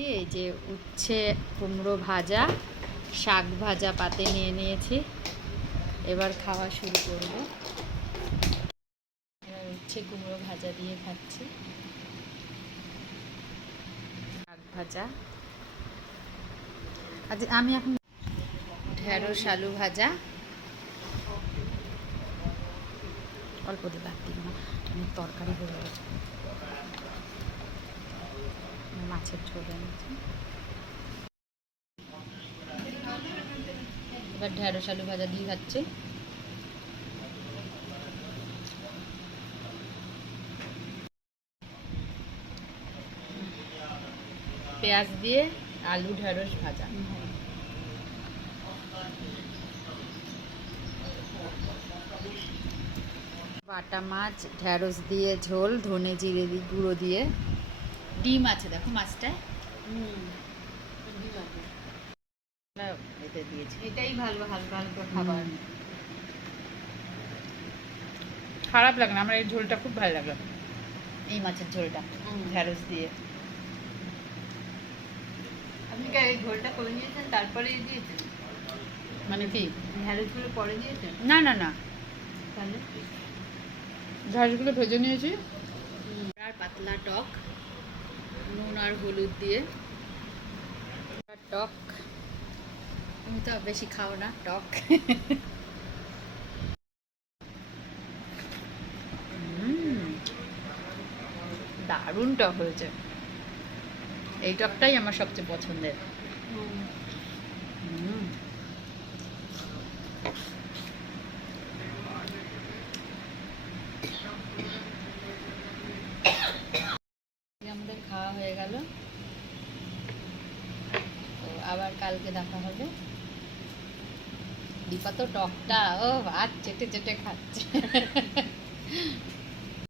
এই যে উচ্ছে কুমড়ো ভাজা, শাক ভাজা পাতে নিয়ে নিয়েছি। এবার খাওয়া শুরু করব। এবার উচ্ছে কুমড়ো ভাজা দিয়ে খাচ্ছি। শাক ভাজা, আজ আমি এখন ঢেঁড়স আলু ভাজা, অল্প দিয়ে বাদ দিব না, আমি তরকারি করে মাছের ঝোল এনেছি। এবার ঢেঁড়স আলু ভাজা দিয়ে খাচ্ছি। পেঁয়াজ দিয়ে আলু ঢেঁড়স ভাজা। বাটা মাছ ঢেঁড়স দিয়ে ঝোল, ধনে জিরে গুঁড়ো দিয়ে, ডিম আছে দেখো মাছটায়। এতে দিয়েছি, এটাই ভালো হালকা হালকা খাবার। খারাপ লাগে না, আমার এই ঝোলটা খুব ভালো লাগে, এই মাছের ঝোলটা ঢেঁড়স দিয়ে। আপনি কি এই ঝোলটা করে নিয়েছেন তারপরে দিয়েছেন? মানে কি ঢেঁড়সগুলো পরে দিয়েছেন? না না না, তাহলে ঢেঁড়সগুলো ভেজে নিয়েছি। আর পাতলা টক, নুন আর হলুদ দিয়ে টক। তুমি তো বেশি খাও না টক। দারুণ টক হয়েছে। এই টকটাই আমার সবচেয়ে পছন্দের। আমাদের খাওয়া হয়ে গেল, তো আবার কালকে দেখা হবে। দীপা তো টকটা ও ভাত চেটে চেটে খাচ্ছে।